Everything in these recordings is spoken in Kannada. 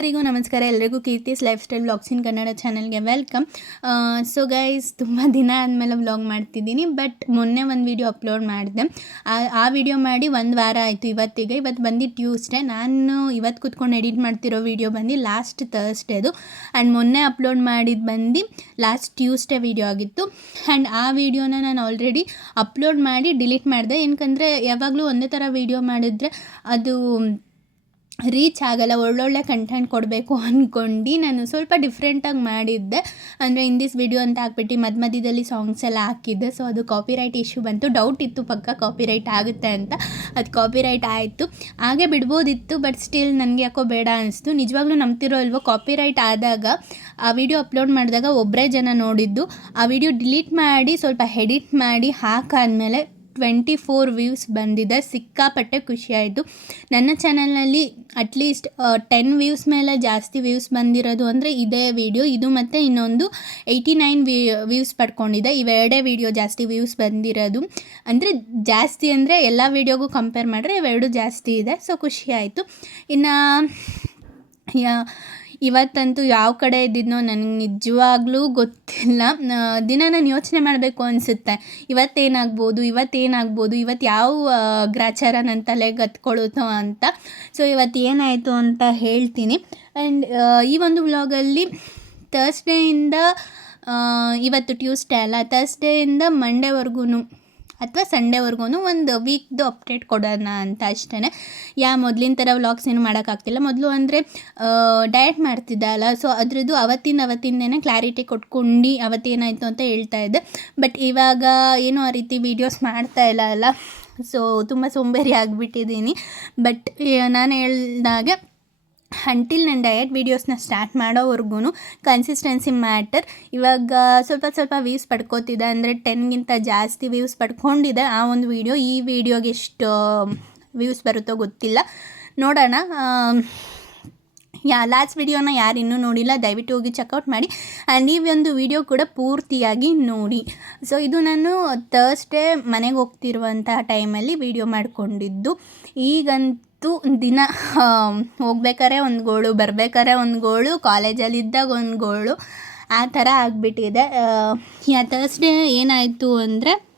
ಎಲ್ಲರಿಗೂ ನಮಸ್ಕಾರ. ಎಲ್ಲರಿಗೂ Keerthi's lifestyle blogs in Kannada ಚಾನಲ್ಗೆ ವೆಲ್ಕಮ್ ಸೊ ಗೈಸ್ ತುಂಬ ದಿನ ಆದಮೇಲೆ ವ್ಲಾಗ್ ಮಾಡ್ತಿದ್ದೀನಿ ಬಟ್ ಮೊನ್ನೆ ಒಂದು ವೀಡಿಯೋ ಅಪ್ಲೋಡ್ ಮಾಡಿದೆ. ಆ ವಿಡಿಯೋ ಮಾಡಿ ಒಂದು ವಾರ ಆಯಿತು ಇವತ್ತಿಗೆ. ಇವತ್ತು ಬಂದು ಟ್ಯೂಸ್ಡೇ ನಾನು ಇವತ್ತು ಕೂತ್ಕೊಂಡು ಎಡಿಟ್ ಮಾಡ್ತಿರೋ ವೀಡಿಯೋ ಬಂದು ಲಾಸ್ಟ್ ತರ್ಸ್ಡೇದು ಆ್ಯಂಡ್ ಮೊನ್ನೆ ಅಪ್ಲೋಡ್ ಮಾಡಿದ್ದು ಬಂದು ಲಾಸ್ಟ್ ಟ್ಯೂಸ್ಡೇ ವಿಡಿಯೋ ಆಗಿತ್ತು. ಆ್ಯಂಡ್ ಆ ವಿಡಿಯೋನ ನಾನು ಆಲ್ರೆಡಿ ಅಪ್ಲೋಡ್ ಮಾಡಿ ಡಿಲೀಟ್ ಮಾಡಿದೆ. ಏನಕ್ಕಂದರೆ ಯಾವಾಗಲೂ ಒಂದೇ ಥರ ವೀಡಿಯೋ ಮಾಡಿದ್ರೆ ಅದು ರೀಚ್ ಆಗಲ್ಲ, ಒಳ್ಳೊಳ್ಳೆ ಕಂಟೆಂಟ್ ಕೊಡಬೇಕು ಅಂದ್ಕೊಂಡು ನಾನು ಸ್ವಲ್ಪ ಡಿಫ್ರೆಂಟಾಗಿ ಮಾಡಿದ್ದೆ. ಅಂದರೆ ಇನ್ ದಿಸ್ ವಿಡಿಯೋ ಅಂತ ಹಾಕ್ಬಿಟ್ಟು ಮಧ್ಯ ಮಧ್ಯದಲ್ಲಿ ಸಾಂಗ್ಸ್ ಎಲ್ಲ ಹಾಕಿದ್ದೆ. ಸೊ ಅದು ಕಾಪಿರೈಟ್ ಇಶ್ಯೂ ಬಂತು. ಡೌಟ್ ಇತ್ತು, ಪಕ್ಕ ಕಾಪಿರೈಟ್ ಆಗುತ್ತೆ ಅಂತ. ಅದು ಕಾಪಿರೈಟ್ ಆಯಿತು. ಹಾಗೆ ಬಿಡ್ಬೋದಿತ್ತು ಬಟ್ ಸ್ಟಿಲ್ ನನಗೆ ಯಾಕೋ ಬೇಡ ಅನಿಸ್ತು. ನಿಜವಾಗ್ಲೂ ನಂಬ್ತಿರೋ ಅಲ್ವೋ ಕಾಪಿರೈಟ್ ಆದಾಗ ಆ ವಿಡಿಯೋ ಅಪ್ಲೋಡ್ ಮಾಡಿದಾಗ ಒಬ್ಬರೇ ಜನ ನೋಡಿದ್ದು. ಆ ವಿಡಿಯೋ ಡಿಲೀಟ್ ಮಾಡಿ, ಸ್ವಲ್ಪ ಎಡಿಟ್ ಮಾಡಿ ಹಾಕಾದ್ಮೇಲೆ ಟ್ವೆಂಟಿ ಫೋರ್ ವ್ಯೂಸ್ ಬಂದಿದೆ. ಸಿಕ್ಕಾಪಟ್ಟೆ ಖುಷಿಯಾಯಿತು. ನನ್ನ ಚಾನಲ್ನಲ್ಲಿ ಅಟ್ಲೀಸ್ಟ್ ಟೆನ್ ವ್ಯೂಸ್ ಮೇಲೆ ಜಾಸ್ತಿ ವ್ಯೂಸ್ ಬಂದಿರೋದು ಅಂದರೆ ಇದೇ ವಿಡಿಯೋ ಇದು ಮತ್ತು ಇನ್ನೊಂದು ಏಯ್ಟಿ ನೈನ್ ವ್ಯೂಸ್ ಪಡ್ಕೊಂಡಿದೆ. ಇವೆರಡೇ ವಿಡಿಯೋ ಜಾಸ್ತಿ ವ್ಯೂಸ್ ಬಂದಿರೋದು. ಅಂದರೆ ಜಾಸ್ತಿ ಅಂದರೆ ಎಲ್ಲ ವೀಡಿಯೋಗೂ ಕಂಪೇರ್ ಮಾಡಿದ್ರೆ ಇವೆರಡು ಜಾಸ್ತಿ ಇದೆ. ಸೊ ಖುಷಿಯಾಯಿತು. ಇನ್ನು, ಯಾ, ಇವತ್ತಂತೂ ಯಾವ ಕಡೆ ಇದ್ದಿದ್ನೋ ನನಗೆ ನಿಜವಾಗ್ಲೂ ಗೊತ್ತಿಲ್ಲ ದಿನ ನಾನು ಯೋಚನೆ ಮಾಡಬೇಕು ಅನಿಸುತ್ತೆ. ಇವತ್ತೇನಾಗ್ಬೋದು ಇವತ್ತೇನಾಗ್ಬೋದು ಇವತ್ತು ಯಾವ ಗ್ರಾಚಾರ ನನ್ನ ತಲೆಗೆ ಹತ್ಕೊಳ್ಳುತ್ತೋ ಅಂತ. ಸೊ ಇವತ್ತು ಏನಾಯಿತು ಅಂತ ಹೇಳ್ತೀನಿ. ಆ್ಯಂಡ್ ಈ ಒಂದು ವ್ಲಾಗಲ್ಲಿ ತರ್ಸ್ಡೇಯಿಂದ ಇವತ್ತು ಟ್ಯೂಸ್ಡೇ ಅಲ್ಲ ತರ್ಸ್ಡೇಯಿಂದ ಮಂಡೇವರೆಗೂ ಅಥವಾ ಸಂಡೇವರೆಗೂ ಒಂದು ವೀಕ್ದು ಅಪ್ಡೇಟ್ ಕೊಡೋಣ ಅಂತ ಅಷ್ಟೇ ಯಾ ಮೊದಲಿನ ಥರ ವ್ಲಾಗ್ಸ್ ಏನು ಮಾಡೋಕ್ಕಾಗ್ತಿಲ್ಲ. ಮೊದಲು ಅಂದರೆ ಡಯಟ್ ಮಾಡ್ತಿದ್ದೆ ಅಲ್ಲ ಸೊ ಅದರದ್ದು ಅವತ್ತಿನ ಅವತ್ತಿಂದೇ ಕ್ಲಾರಿಟಿ ಕೊಟ್ಕೊಂಡು ಅವತ್ತೇನಾಯಿತು ಅಂತ ಹೇಳ್ತಾ ಇದ್ದೆ. ಬಟ್ ಇವಾಗ ಏನೋ ಆ ರೀತಿ ವೀಡಿಯೋಸ್ ಮಾಡ್ತಾ ಇಲ್ಲ ಅಲ್ಲ. ಸೊ ತುಂಬ ಸೋಂಬೇರಿ ಆಗಿಬಿಟ್ಟಿದ್ದೀನಿ. ಬಟ್ ನಾನು ಹೇಳ್ದಾಗ ಅಂಟಿಲ್ ನಾನು ಡಯಟ್ ವೀಡಿಯೋಸ್ನ ಸ್ಟಾರ್ಟ್ ಮಾಡೋವರೆಗೂ ಕನ್ಸಿಸ್ಟೆನ್ಸಿ ಮ್ಯಾಟರ್ ಇವಾಗ ಸ್ವಲ್ಪ ಸ್ವಲ್ಪ ವ್ಯೂಸ್ ಪಡ್ಕೋತಿದೆ ಅಂದರೆ ಟೆನ್ಗಿಂತ ಜಾಸ್ತಿ ವ್ಯೂಸ್ ಪಡ್ಕೊಂಡಿದೆ ಆ ಒಂದು ವೀಡಿಯೋ ಈ ವೀಡಿಯೋಗೆ ಎಷ್ಟು ವ್ಯೂಸ್ ಬರುತ್ತೋ ಗೊತ್ತಿಲ್ಲ. ನೋಡೋಣ ಯಾ ಲಾಸ್ಟ್ ವಿಡಿಯೋನ ಯಾರು ಇನ್ನೂ ನೋಡಿಲ್ಲ, ದಯವಿಟ್ಟು ಹೋಗಿ ಚೆಕ್ಔಟ್ ಮಾಡಿ. ಆ್ಯಂಡ್ ಈ ಒಂದು ವಿಡಿಯೋ ಕೂಡ ಪೂರ್ತಿಯಾಗಿ ನೋಡಿ. ಸೊ ಇದು ನಾನು ತರ್ಸ್ಡೇ ಮನೆಗೆ ಹೋಗ್ತಿರುವಂತಹ ಟೈಮಲ್ಲಿ ವಿಡಿಯೋ ಮಾಡಿಕೊಂಡಿದ್ದು. ಈಗಂತೂ ದಿನ ಹೋಗ್ಬೇಕಾರೆ ಒಂದು ಗೋಳು ಬರ್ಬೇಕಾರೆ ಒಂದು ಗೋಳು, ಕಾಲೇಜಲ್ಲಿದ್ದಾಗ ಒಂದು ಗೋಳು, ಆ ಥರ ಆಗಿಬಿಟ್ಟಿದೆ. ಯಾ ಥರ್ಸ್ಡೇ ಏನಾಯಿತು ಅಂದರೆ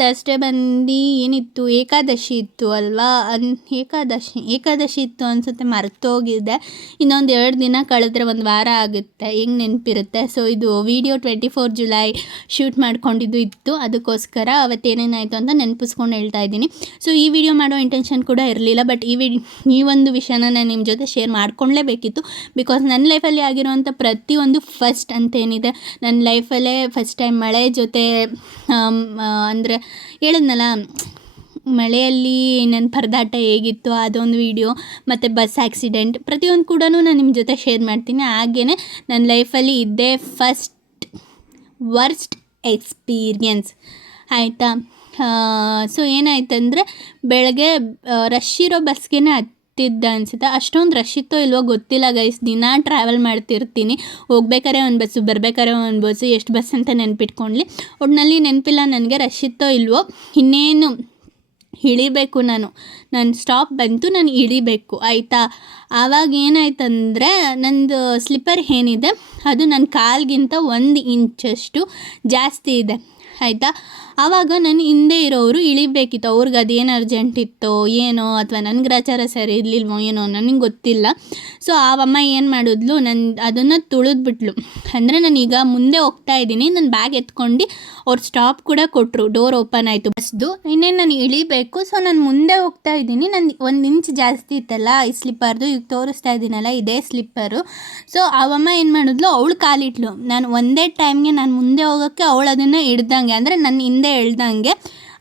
ತರ್ಸ್ಡೇ ಬಂದು ಏನಿತ್ತು? ಏಕಾದಶಿ ಇತ್ತು ಅಲ್ವಾ? ಅನ್, ಏಕಾದಶಿ ಏಕಾದಶಿ ಇತ್ತು ಅನಿಸುತ್ತೆ ಮರೆತೋಗಿದೆ ಇನ್ನೊಂದು ಎರಡು ದಿನ ಕಳೆದ್ರೆ ಒಂದು ವಾರ ಆಗುತ್ತೆ. ಹೆಂಗೆ ನೆನಪಿರುತ್ತೆ? ಸೊ ಇದು video twenty four July shoot ಮಾಡ್ಕೊಂಡಿದ್ದು ಇತ್ತು. ಅದಕ್ಕೋಸ್ಕರ ಅವತ್ತೇನೇನಾಯಿತು ಅಂತ ನೆನಪಿಸ್ಕೊಂಡು ಹೇಳ್ತಾ ಇದ್ದೀನಿ. ಸೊ ಈ ವಿಡಿಯೋ ಮಾಡೋ ಇಂಟೆನ್ಷನ್ ಕೂಡ ಇರಲಿಲ್ಲ ಬಟ್ ಈ ಈ ಒಂದು ವಿಷಯನ ನಾನು ನಿಮ್ಮ ಜೊತೆ ಶೇರ್ ಮಾಡ್ಕೊಳ್ಳೇಬೇಕಿತ್ತು ಬಿಕಾಸ್ ನನ್ನ ಲೈಫಲ್ಲಿ ಆಗಿರುವಂಥ ಪ್ರತಿಯೊಂದು ಫಸ್ಟ್ ಅಂತೇನಿದೆ ನನ್ನ ಲೈಫಲ್ಲೇ ಫಸ್ಟ್ ಟೈಮ್ ಮಳೆ ಜೊತೆ ಅಂದರೆ ಹೇಳಿದ್ನಲ್ಲ, ಮಳೆಯಲ್ಲಿ ನನ್ನ ಪರದಾಟ ಹೇಗಿತ್ತು, ಅದೊಂದು ವೀಡಿಯೋ ಮತ್ತು ಬಸ್ ಆ್ಯಕ್ಸಿಡೆಂಟ್ ಪ್ರತಿಯೊಂದು ಕೂಡ ನಾನು ನಿಮ್ಮ ಜೊತೆ ಶೇರ್ ಮಾಡ್ತೀನಿ. ಹಾಗೇ ನನ್ನ ಲೈಫಲ್ಲಿ ಇದ್ದೇ ಫಸ್ಟ್ ವರ್ಸ್ಟ್ ಎಕ್ಸ್ಪೀರಿಯನ್ಸ್ ಆಯಿತಾ? ಸೊ ಏನಾಯ್ತಂದರೆ, ಬೆಳಗ್ಗೆ ರಶ್ ಇರೋ ಬಸ್ಗೆ ಹತ್ತಿದ್ದ ಅನಿಸುತ್ತೆ. ಅಷ್ಟೊಂದು ರಶ್ ಇತ್ತೋ ಇಲ್ವೋ ಗೊತ್ತಿಲ್ಲ ಗೈಸ್ ದಿನ ಟ್ರಾವೆಲ್ ಮಾಡ್ತಿರ್ತೀನಿ. ಹೋಗ್ಬೇಕಾರೆ ಒಂದು ಬಸ್ಸು ಬರ್ಬೇಕಾರೆ ಒಂದು ಬಸ್ಸು ಎಷ್ಟು ಬಸ್ ಅಂತ ನೆನ್ಪಿಟ್ಕೊಂಡ್ಲಿ. ಒಟ್ಟಿನಲ್ಲಿ ನೆನಪಿಲ್ಲ ನನಗೆ ರಶ್ ಇತ್ತೋ ಇಲ್ವೋ, ಇನ್ನೇನು ಇಳಿಬೇಕು ನಾನು. ನನ್ನ ಸ್ಟಾಪ್ ಬಂತು, ನಾನು ಇಳಿಬೇಕು. ಆಯಿತಾ? ಆವಾಗ ಏನಾಯ್ತಂದರೆ ನಂದು ಸ್ಲಿಪ್ಪರ್ ಏನಿದೆ, ಅದು ನನ್ನ ಕಾಲ್ಗಿಂತ ಒಂದು ಇಂಚಷ್ಟು ಜಾಸ್ತಿ ಇದೆ. ಆಯಿತಾ? ಆವಾಗ ನನ್ನ ಹಿಂದೆ ಇರೋರು ಇಳಿಬೇಕಿತ್ತು. ಅವ್ರಿಗೆ ಅದೇನು ಅರ್ಜೆಂಟ್ ಇತ್ತೋ ಏನೋ ಅಥವಾ ನನ್ನ ಗ್ರಾಚಾರ ಸರಿ ಇರಲಿಲ್ವೋ ಏನೋ ನನಗೆ ಗೊತ್ತಿಲ್ಲ. ಸೊ ಅಮ್ಮ ಏನು ಮಾಡಿದ್ಲು? ನನ್ನ ಅದನ್ನು ತುಳಿದ್ಬಿಟ್ಲು. ಅಂದರೆ ನಾನೀಗ ಮುಂದೆ ಹೋಗ್ತಾ ಇದ್ದೀನಿ. ನನ್ನ ಬ್ಯಾಗ್ ಎತ್ಕೊಂಡು ಅವ್ರು ಸ್ಟಾಪ್ ಕೂಡ ಕೊಟ್ಟರು ಡೋರ್ ಓಪನ್ ಆಯಿತು. ಬಸ್ದು ಇನ್ನೇನು ನಾನು ಇಳಿಬೇಕು? ಸೊ ನಾನು ಮುಂದೆ ಹೋಗ್ತಾ ಇದ್ದೀನಿ. ನನ್ನ ಒಂದು ಇಂಚ್ ಜಾಸ್ತಿ ಇತ್ತಲ್ಲ? ಈ ಸ್ಲಿಪ್ಪರ್ದು ಈಗ ತೋರಿಸ್ತಾ ಇದ್ದೀನಲ್ಲ ಇದೇ ಸ್ಲಿಪ್ಪರು ಸೊ ಅವಮ್ಮ ಏನು ಮಾಡಿದ್ಲು? ಅವಳು ಕಾಲಿಟ್ಲು. ನಾನು ಒಂದೇ ಟೈಮ್ಗೆ ನಾನು ಮುಂದೆ ಹೋಗೋಕ್ಕೆ ಅವಳು ಅದನ್ನು ಹಿಡ್ದಂಗೆ. ಅಂದರೆ ನನ್ನ ಹಿಂದೆ ಎಳ್ದಂಗೆ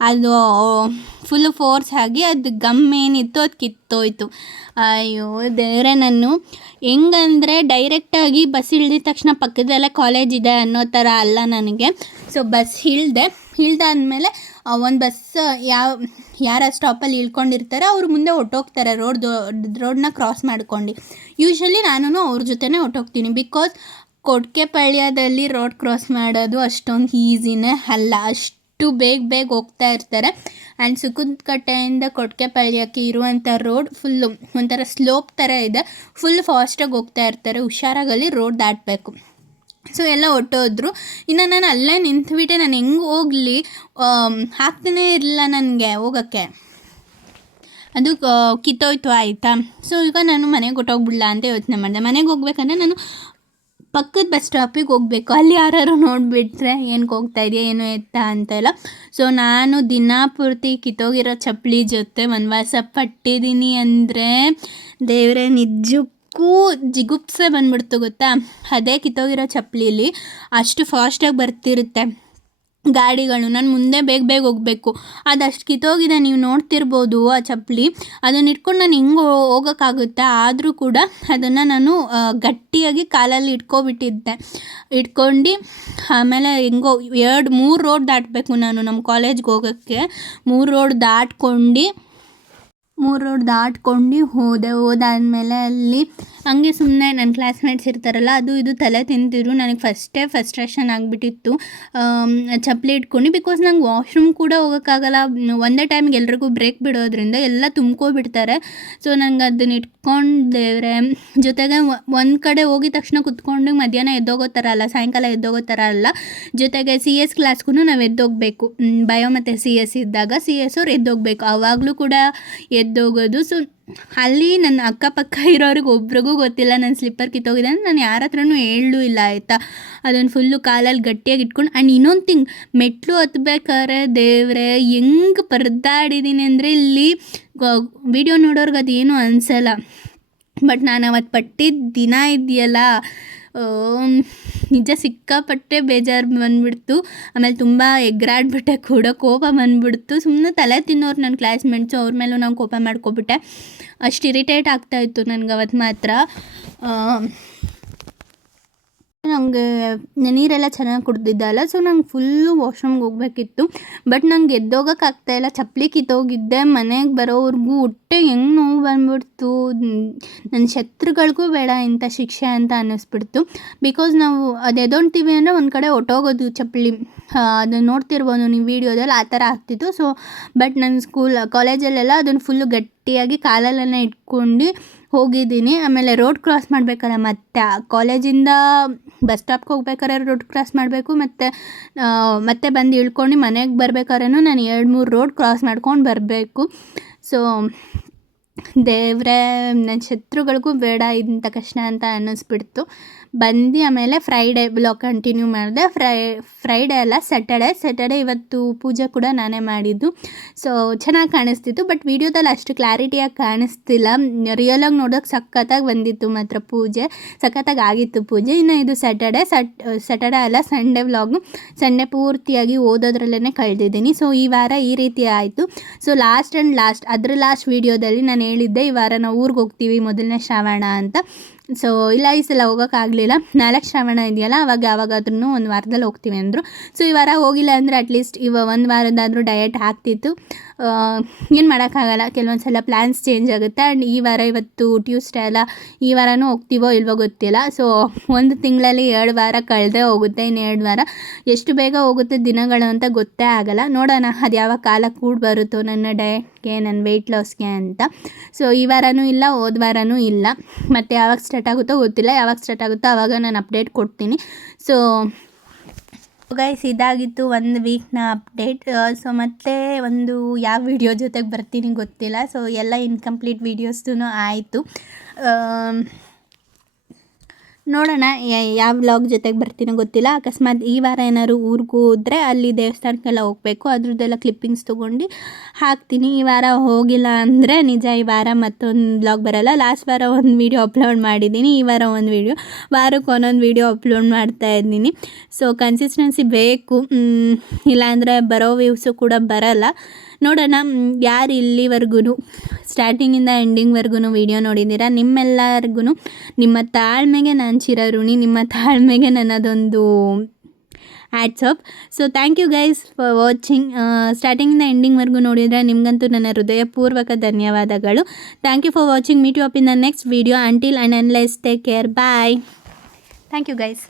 ಅದು ಫುಲ್ಲು ಫೋರ್ಸ್ ಆಗಿ ಅದು ಗಮ್ ಏನಿತ್ತು ಅದು ಕಿತ್ತೋಯ್ತು. ಅಯ್ಯೋ ದೇವರೇ ನಾನು ಹೆಂಗಂದರೆ ಡೈರೆಕ್ಟಾಗಿ ಬಸ್ ಇಳ್ದಿದ ತಕ್ಷಣ ಪಕ್ಕದಲ್ಲೇ ಕಾಲೇಜ್ ಇದೆ ಅನ್ನೋ ಥರ ಅಲ್ಲ ನನಗೆ. ಸೊ ಬಸ್ ಇಳಿದೆ, ಇಳ್ದಾದ್ಮೇಲೆ ಒಂದು ಬಸ್ ಯಾವ, ಯಾರ ಸ್ಟಾಪಲ್ಲಿ ಇಳ್ಕೊಂಡಿರ್ತಾರೆ ಅವ್ರು ಮುಂದೆ ಹೊಟ್ಟೋಗ್ತಾರೆ ರೋಡ್ ರೋಡನ್ನ ಕ್ರಾಸ್ ಮಾಡ್ಕೊಂಡು. ಯೂಶ್ವಲಿ ನಾನು ಅವ್ರ ಜೊತೆನೇ ಹೊಟ್ಟೋಗ್ತೀನಿ ಬಿಕಾಸ್ ಕೊಡ್ಕೆಪಳ್ಯದಲ್ಲಿ ರೋಡ್ ಕ್ರಾಸ್ ಮಾಡೋದು ಅಷ್ಟೊಂದು ಈಸಿನೇ ಅಲ್ಲ. ಅಷ್ಟು ಅಷ್ಟು ಬೇಗ ಬೇಗ ಹೋಗ್ತಾ ಇರ್ತಾರೆ. ಆ್ಯಂಡ್ ಕೊಟ್ಟಿಗೆ ಕೊಟ್ಕೆಪಾಳ್ಯಕ್ಕೆ ಇರುವಂಥ ರೋಡ್ ಫುಲ್ಲು ಒಂಥರ ಸ್ಲೋಪ್ ಥರ ಇದೆ. ಫುಲ್ ಫಾಸ್ಟಾಗಿ ಹೋಗ್ತಾ ಇರ್ತಾರೆ. ಹುಷಾರಾಗಲ್ಲಿ ರೋಡ್ ದಾಟಬೇಕು. ಸೊ ಎಲ್ಲ ಹೊಟ್ಟೋದ್ರು ಇನ್ನು ನಾನು ಅಲ್ಲೇ ನಿಂತುಬಿಟ್ಟೆ. ನಾನು ಹೆಂಗೆ ಹೋಗಲಿ? ಆಗ್ತಾನೇ ಇರಲಿಲ್ಲ ನನಗೆ ಹೋಗೋಕ್ಕೆ. ಅದು ಕಿತ್ತೋಯ್ತು, ಆಯಿತಾ? ಸೊ ಈಗ ನಾನು ಮನೆಗೆ ಹೊಟ್ಟೋಗ್ಬಿಡ್ಲಾ ಅಂತ ಯೋಚನೆ ಮಾಡಿದೆ. ಮನೆಗೆ ಹೋಗ್ಬೇಕಂದ್ರೆ ನಾನು ಪಕ್ಕದ ಬಸ್ ಸ್ಟಾಪಿಗೆ ಹೋಗಬೇಕು. ಅಲ್ಲಿ ಯಾರು ನೋಡಿಬಿಟ್ರೆ ಏನಕ್ಕೆ ಹೋಗ್ತಾ ಇದೆಯಾ, ಏನು ಎತ್ತ ಅಂತೆಲ್ಲ ಸೊ ನಾನು ದಿನ ಪೂರ್ತಿ ಕಿತ್ತೋಗಿರೋ ಚಪ್ಪಲಿ ಜೊತೆ ವನವಾಸ ಪಟ್ಟಿದ್ದೀನಿ ಅಂದರೆ ದೇವರೇ, ನಿಜಕ್ಕೂ ಜಿಗುಪ್ಸೆ ಬಂದ್ಬಿಡ್ತು ಗೊತ್ತಾ? ಅದೇ ಕಿತ್ತೋಗಿರೋ ಚಪ್ಪಲಿಲಿ ಅಷ್ಟು ಫಾಸ್ಟಾಗಿ ಬರ್ತಿರುತ್ತೆ. ಗಾಡಿಗಳು, ನಾನು ಮುಂದೆ ಬೇಗ ಬೇಗ ಹೋಗಬೇಕು. ಅದಷ್ಟು ಕಿತ್ತೋಗಿದೆ, ನೀವು ನೋಡ್ತಿರ್ಬೋದು ಆ ಚಪ್ಪಲಿ. ಅದನ್ನು ಇಟ್ಕೊಂಡು ನಾನು ಹೆಂಗೆ ಹೋಗೋಕ್ಕಾಗುತ್ತೆ. ಆದರೂ ಕೂಡ ಅದನ್ನು ನಾನು ಗಟ್ಟಿಯಾಗಿ ಕಾಲಲ್ಲಿ ಇಟ್ಕೊಬಿಟ್ಟಿದ್ದೆ. ಇಟ್ಕೊಂಡು ಆಮೇಲೆ ಹೆಂಗೋ ಎರಡು, ಮೂರು ರೋಡ್ ದಾಟಬೇಕು ನಾನು ನಮ್ಮ ಕಾಲೇಜ್ಗೆ ಹೋಗೋಕ್ಕೆ. ಮೂರು ರೋಡ್ ದಾಟ್ಕೊಂಡು ಮೂರು ರೋಡ್ ದಾಟ್ಕೊಂಡು ಹೋದೆ, ಹೋದಾದ್ಮೇಲೆ ಅಲ್ಲಿ ಹಂಗೆ ಸುಮ್ಮನೆ ನನ್ನ ಕ್ಲಾಸ್ಮೇಟ್ಸ್ ಇರ್ತಾರಲ್ಲ, ಅದು ಇದು ತಲೆ ತಿಂತಿದ್ರು. ನನಗೆ ಫಸ್ಟೇ ಫಸ್ಟ್ರೇಷನ್ ಆಗಿಬಿಟ್ಟಿತ್ತು. ಚಪ್ಪಲಿ ಇಟ್ಕೊಂಡು ಬಿಕಾಸ್ ನಂಗೆ ವಾಶ್ರೂಮ್ ಕೂಡ ಹೋಗೋಕ್ಕಾಗಲ್ಲ. ಒಂದೇ ಟೈಮ್ಗೆ ಎಲ್ರಿಗೂ ಬ್ರೇಕ್ ಬಿಡೋದ್ರಿಂದ ಎಲ್ಲ ತುಂಬ್ಕೊಬಿಡ್ತಾರೆ. ಸೊ ನಂಗೆ ಅದನ್ನ ಇಟ್ಕೊಂಡು ದೇವ್ರೆ ಜೊತೆಗೆ ಒಂದು ಕಡೆ ಹೋಗಿದ ತಕ್ಷಣ ಕುತ್ಕೊಂಡು ಮಧ್ಯಾಹ್ನ ಎದ್ದೋಗೋ ಥರ ಅಲ್ಲ, ಸಾಯಂಕಾಲ ಎದ್ದೋಗೋ ಥರ ಅಲ್ಲ. ಜೊತೆಗೆ ಸಿ ಎಸ್ ಕ್ಲಾಸ್ಗೂ ನಾವು ಎದ್ದೋಗ್ಬೇಕು. ಬಯೋ ಮತ್ತು ಸಿ ಎಸ್ ಇದ್ದಾಗ ಸಿ ಎಸ್ ಅವ್ರು ಎದ್ದೋಗ್ಬೇಕು. ಆವಾಗಲೂ ಕೂಡ ಎದ್ದೋಗೋದು ಸೊ ಅಲ್ಲಿ ನನ್ನ ಅಕ್ಕಪಕ್ಕ ಇರೋರಿಗೆ ಒಬ್ರಿಗೂ ಗೊತ್ತಿಲ್ಲ. ನನ್ನ ಸ್ಲಿಪ್ಪರ್ ಕಿತ್ತೋಗಿದೆ ಅಂದರೆ ನಾನು ಯಾರ ಹತ್ರನೂ ಹೇಳಲೂ ಇಲ್ಲ, ಆಯಿತಾ? ಅದೊಂದು ಫುಲ್ಲು ಕಾಲಲ್ಲಿ ಗಟ್ಟಿಯಾಗಿ ಇಟ್ಕೊಂಡು ಆ್ಯಂಡ್ ಇನ್ನೊಂದು ಥಿಂಗ್ ಮೆಟ್ಲು ಹತ್ಬೇಕಾದ್ರೆ ದೇವ್ರೆ, ಹೆಂಗೆ ಪರ್ದಾಡಿದ್ದೀನಿ ಅಂದರೆ ಇಲ್ಲಿ ವಿಡಿಯೋ ನೋಡೋರ್ಗೆ ಅದೇನು ಅನಿಸಲ್ಲ. ಬಟ್ ನಾನು ಅವತ್ತು ಪಟ್ಟಿದ್ದ ದಿನ ಇದೆಯಲ್ಲ ನಿಜ ಸಿಕ್ಕಾಪಟ್ಟೆ ಬೇಜಾರು ಬಂದ್ಬಿಡ್ತು. ಆಮೇಲೆ ತುಂಬ ಎಗ್ರಾಡ್ಬಿಟ್ಟೆ ಕೂಡ ಕೋಪ ಬಂದ್ಬಿಡ್ತು. ಸುಮ್ಮನೆ ತಲೆ ತಿನ್ನೋರು ನನ್ನ ಕ್ಲಾಸ್ಮೇಟ್ಸು ಅವ್ರ ಮೇಲೂ ನಾನು ಕೋಪ ಮಾಡ್ಕೊಬಿಟ್ಟೆ. ಅಷ್ಟು ಇರಿಟೇಟ್ ಆಗ್ತಾಯಿತ್ತು ನನಗೆ ಅವತ್ತು ಮಾತ್ರ. ನನಗೆ ನೀರೆಲ್ಲ ಚೆನ್ನಾಗಿ ಕುಡ್ದಿದ್ದಲ್ಲ ಸೊ ನಂಗೆ ಫುಲ್ಲು ವಾಶ್ರೂಮ್ಗೆ ಹೋಗ್ಬೇಕಿತ್ತು. ಬಟ್ ನಂಗೆ ಎದ್ದೋಗಕ್ಕೆ ಇಲ್ಲ ಚಪ್ಪಲಿ ಕಿತ್ತೋಗಿದ್ದೆ, ಮನೆಗೆ ಬರೋವರೆಗೂ ಹೊಟ್ಟೆ ಹೆಂಗೆ ನೋವು ಬಂದ್ಬಿಡ್ತು. ನನ್ನ ಶತ್ರುಗಳಿಗೂ ಬೇಡ ಇಂಥ ಶಿಕ್ಷೆ ಅಂತ ಅನ್ನಿಸ್ಬಿಡ್ತು. ಬಿಕಾಸ್ ನಾವು ಅದು ಎದೊಳ್ತೀವಿ ಅಂದರೆ ಒಂದು ಕಡೆ ಹೊಟ್ಟೋಗೋದು ಚಪ್ಪಲಿ ಅದನ್ನು ನೋಡ್ತಿರ್ಬೋದು ನೀವು ವೀಡಿಯೋದಲ್ಲಿ ಆ ಥರ ಆಗ್ತಿತ್ತು. ಸೊ ಬಟ್ ನನ್ನ ಸ್ಕೂಲ್ ಕಾಲೇಜಲ್ಲೆಲ್ಲ ಅದನ್ನು ಫುಲ್ಲು ಗಟ್ಟಿಯಾಗಿ ಕಾಲಲ್ಲೇ ಇಟ್ಕೊಂಡು ಹೋಗಿದ್ದೀನಿ. ಆಮೇಲೆ ರೋಡ್ ಕ್ರಾಸ್ ಮಾಡಬೇಕಲ್ಲ ಮತ್ತೆ ಕಾಲೇಜಿಂದ ಬಸ್ ಸ್ಟಾಪ್ಗೆ ಹೋಗ್ಬೇಕಾದ್ರೆ ರೋಡ್ ಕ್ರಾಸ್ ಮಾಡಬೇಕು. ಮತ್ತು ಮತ್ತೆ ಬಂದು ಇಳ್ಕೊಂಡು ಮನೆಗೆ ಬರ್ಬೇಕಾದ್ರೂ ನಾನು ಎರಡು ಮೂರು ರೋಡ್ ಕ್ರಾಸ್ ಮಾಡ್ಕೊಂಡು ಬರಬೇಕು. ಸೊ ದೇವ್ರೇ ನನ್ನ ಶತ್ರುಗಳಿಗೂ ಬೇಡ ಇಂಥ ಕಷ್ಟ ಅಂತ ಅನ್ನಿಸ್ಬಿಡ್ತು. ಬಂದು ಆಮೇಲೆ ಫ್ರೈಡೇ ಬ್ಲಾಗ್ ಕಂಟಿನ್ಯೂ ಮಾಡಿದೆ. ಫ್ರೈ ಫ್ರೈಡೇ ಅಲ್ಲ ಸ್ಯಾಟರ್ಡೆ ಸ್ಯಾಟರ್ಡೆ ಇವತ್ತು ಪೂಜೆ ಕೂಡ ನಾನೇ ಮಾಡಿದ್ದು. ಸೊ ಚೆನ್ನಾಗಿ ಕಾಣಿಸ್ತಿತ್ತು. ಬಟ್ ವೀಡಿಯೋದಲ್ಲಿ ಅಷ್ಟು ಕ್ಲಾರಿಟಿಯಾಗಿ ಕಾಣಿಸ್ತಿಲ್ಲ. ರಿಯಲಾಗಿ ನೋಡೋಕೆ ಸಖತ್ತಾಗಿ ಬಂದಿತ್ತು ಮಾತ್ರ ಪೂಜೆ. ಸಖತ್ತಾಗಿ ಆಗಿತ್ತು ಪೂಜೆ. ಇನ್ನು ಇದು ಸ್ಯಾಟರ್ಡೆ ಸಟ್ ಸ್ಯಾಟರ್ಡೆ ಅಲ್ಲ ಸಂಡೇ ವ್ಲಾಗು ಸಂಡೇ ಪೂರ್ತಿಯಾಗಿ ಓದೋದ್ರಲ್ಲೇ ಕಳೆದಿದ್ದೀನಿ. ಸೊ ಈ ವಾರ ಈ ರೀತಿ ಆಯಿತು. ಸೊ ಲಾಸ್ಟ್ ಆ್ಯಂಡ್ ಲಾಸ್ಟ್ ಅದ್ರ ಲಾಸ್ಟ್ ವೀಡಿಯೋದಲ್ಲಿ ನಾನು ಹೇಳಿದ್ದೆ, ಈ ವಾರ ನಾವು ಊರಿಗೆ ಹೋಗ್ತೀವಿ ಮೊದಲನೇ ಶ್ರಾವಣ ಅಂತ. ಸೊ ಇಲ್ಲ, ಈ ಸಲ ಹೋಗೋಕ್ಕಾಗಲಿಲ್ಲ. ನಾಲ್ಕು ಶ್ರಾವಣ ಇದೆಯಲ್ಲ, ಅವಾಗ ಯಾವಾಗಾದ್ರೂ ಒಂದು ವಾರದಲ್ಲಿ ಹೋಗ್ತೀವಿ ಅಂದರು. ಸೊ ಈ ವಾರ ಹೋಗಿಲ್ಲ ಅಂದರೆ ಅಟ್ಲೀಸ್ಟ್ ಇವ ಒಂದು ವಾರದಾದರೂ ಡಯಟ್ ಆಗ್ತಿತ್ತು ಏನು ಮಾಡೋಕ್ಕಾಗಲ್ಲ. ಕೆಲವೊಂದು ಸಲ ಪ್ಲ್ಯಾನ್ಸ್ ಚೇಂಜ್ ಆಗುತ್ತೆ. ಆ್ಯಂಡ್ ಈ ವಾರ ಇವತ್ತು ಟ್ಯೂಸ್ಡೇ ಅಲ್ಲ, ಈ ವಾರನೂ ಹೋಗ್ತೀವೋ ಇಲ್ವೋ ಗೊತ್ತಿಲ್ಲ. ಸೊ ಒಂದು ತಿಂಗಳಲ್ಲಿ ಎರಡು ವಾರ ಕಳೆದೇ ಹೋಗುತ್ತೆ ಇನ್ನು ಎರಡು ವಾರ. ಎಷ್ಟು ಬೇಗ ಹೋಗುತ್ತೆ ದಿನಗಳು ಅಂತ ಗೊತ್ತೇ ಆಗಲ್ಲ. ನೋಡೋಣ, ಅದು ಯಾವ ಕಾಲ ಕೂಡ ಬರುತ್ತೋ ನನ್ನ ಡಯಟ್ಗೆ ನನ್ನ ವೆಯ್ಟ್ ಲಾಸ್ಗೆ ಅಂತ. ಸೊ ಈ ವಾರನೂ ಇಲ್ಲ, ಹೋದ ವಾರನೂ ಇಲ್ಲ. ಮತ್ತು ಯಾವಾಗ ಸ್ಟಾರ್ಟ್ ಆಗುತ್ತೋ ಗೊತ್ತಿಲ್ಲ. ಯಾವಾಗ ಸ್ಟಾರ್ಟ್ ಆಗುತ್ತೋ ಆವಾಗ ನಾನು ಅಪ್ಡೇಟ್ ಕೊಡ್ತೀನಿ. ಸೊ ಗೈಸ್ ಇದಾಗಿತ್ತು ಒಂದು ವೀಕ್ನ ಅಪ್ಡೇಟ್ ಸೊ ಮತ್ತೆ ಒಂದು ಯಾವ ವಿಡಿಯೋ ಜೊತೆಗೆ ಬರ್ತೀನಿ ಗೊತ್ತಿಲ್ಲ. ಸೊ ಎಲ್ಲ ಇನ್ಕಂಪ್ಲೀಟ್ ವೀಡಿಯೋಸ್ದು ಆಯಿತು. ನೋಡೋಣ ಯಾವ ವ್ಲಾಗ್ ಜೊತೆಗೆ ಬರ್ತೀನೋ ಗೊತ್ತಿಲ್ಲ. ಅಕಸ್ಮಾತ್ ಈ ವಾರ ಏನಾದ್ರು ಊರಿಗೂ ಹೋದರೆ ಅಲ್ಲಿ ದೇವಸ್ಥಾನಕ್ಕೆಲ್ಲ ಹೋಗಬೇಕು. ಅದ್ರದ್ದೆಲ್ಲ ಕ್ಲಿಪ್ಪಿಂಗ್ಸ್ ತೊಗೊಂಡು ಹಾಕ್ತೀನಿ. ಈ ವಾರ ಹೋಗಿಲ್ಲ ಅಂದರೆ ನಿಜ ಈ ವಾರ ಮತ್ತೊಂದು ವ್ಲಾಗ್ ಬರಲ್ಲ. ಲಾಸ್ಟ್ ವಾರ ಒಂದು ವೀಡಿಯೋ ಅಪ್ಲೋಡ್ ಮಾಡಿದ್ದೀನಿ. ಈ ವಾರ ಒಂದು ವೀಡಿಯೋ ವಾರಕ್ಕೆ ಒಂದೊಂದು ವೀಡಿಯೋ ಅಪ್ಲೋಡ್ ಮಾಡ್ತಾ ಇದ್ದೀನಿ. ಸೊ ಕನ್ಸಿಸ್ಟೆನ್ಸಿ ಬೇಕು. ಇಲ್ಲಾಂದರೆ ಬರೋ ವ್ಯೂಸು ಕೂಡ ಬರಲ್ಲ. ನೋಡೋಣ ಯಾರು ಇಲ್ಲಿವರೆಗೂ ಸ್ಟಾರ್ಟಿಂಗಿಂದ ಎಂಡಿಂಗ್ವರೆಗೂ ವಿಡಿಯೋ ನೋಡಿದ್ದೀರಾ? ನಿಮ್ಮೆಲ್ಲರಿಗೂ ನಿಮ್ಮ ತಾಳ್ಮೆಗೆ ನಾನು ಚಿರಋಣಿ, ನಿಮ್ಮ ತಾಳ್ಮೆಗೆ ನನ್ನದೊಂದು ads of so thank you guys for watching ಸ್ಟಾರ್ಟಿಂಗಿಂದ ಎಂಡಿಂಗ್ವರೆಗೂ ನೋಡಿದರೆ ನಿಮಗಂತೂ ನನ್ನ ಹೃದಯಪೂರ್ವಕ ಧನ್ಯವಾದಗಳು. Thank you for watching meet you up in the next video until and unless take care bye thank you guys